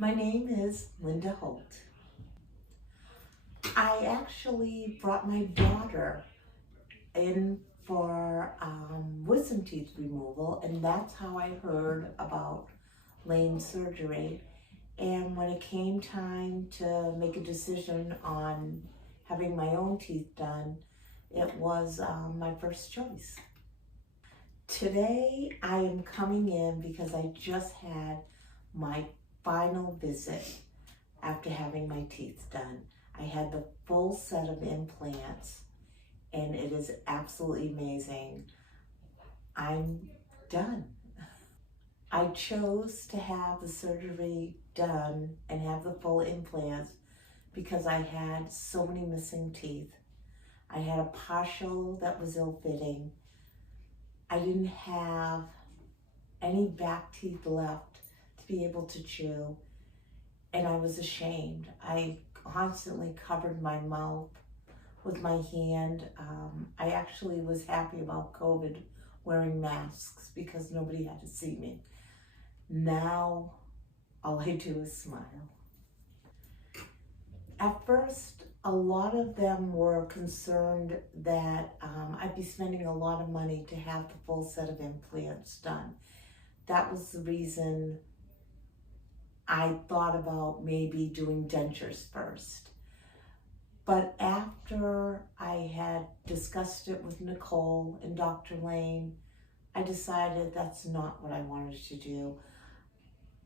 My name is Linda Holt. I actually brought my daughter in for wisdom teeth removal, and that's how I heard about Lane's surgery. And when it came time to make a decision on having my own teeth done, it was my first choice. Today I am coming in because I just had my final visit after having my teeth done. I had the full set of implants and it is absolutely amazing. I'm done. I chose to have the surgery done and have the full implants because I had so many missing teeth. I had a partial that was ill-fitting. I didn't have any back teeth left to be able to chew, and I was ashamed. I constantly covered my mouth with my hand. I actually was happy about COVID wearing masks because nobody had to see me. Now, all I do is smile. At first, a lot of them were concerned that I'd be spending a lot of money to have the full set of implants done. That was the reason I thought about maybe doing dentures first. But after I had discussed it with Nicole and Dr. Lane, I decided that's not what I wanted to do.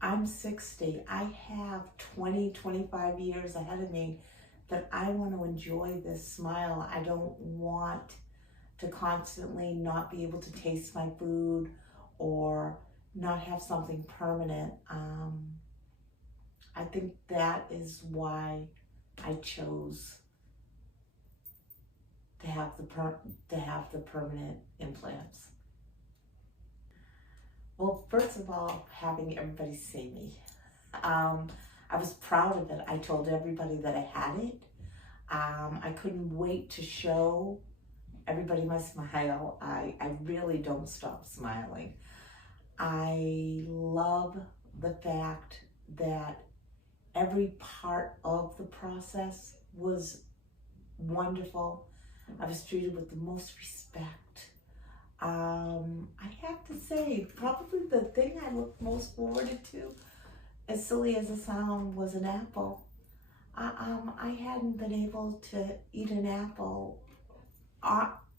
I'm 60. I have 20, 25 years ahead of me that I want to enjoy this smile. I don't want to constantly not be able to taste my food or not have something permanent. I think that is why I chose to have the permanent implants. Well, first of all, having everybody see me. I was proud of it. I told everybody that I had it. I couldn't wait to show everybody my smile. I really don't stop smiling. I love the fact that every part of the process was wonderful. I was treated with the most respect. I have to say, probably the thing I looked most forward to, as silly as it sounds, was an apple. I hadn't been able to eat an apple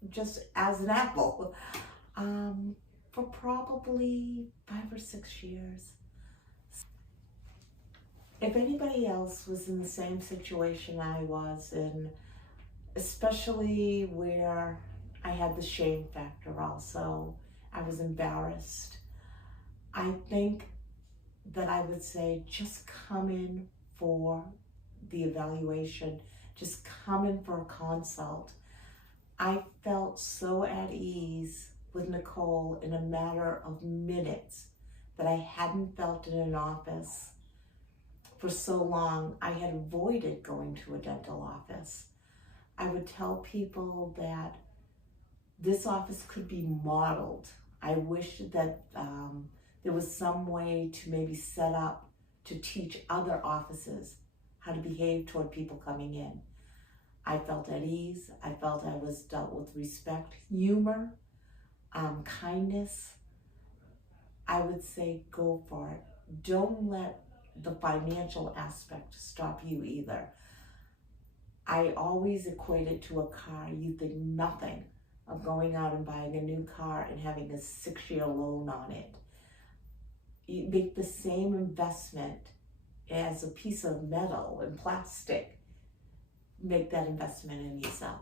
just as an apple for probably 5 or 6 years. If anybody else was in the same situation I was in, especially where I had the shame factor also, I was embarrassed, I think that I would say just come in for the evaluation, just come in for a consult. I felt so at ease with Nicole in a matter of minutes that I hadn't felt in an office for so long. I had avoided going to a dental office. I would tell people that this office could be modeled. I wish that there was some way to maybe set up to teach other offices how to behave toward people coming in. I felt at ease. I felt I was dealt with respect, humor, kindness. I would say go for it. Don't let the financial aspect stop you either. I always equate it to a car. You think nothing of going out and buying a new car and having a 6-year loan on it. You make the same investment as a piece of metal and plastic. Make that investment in yourself.